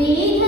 big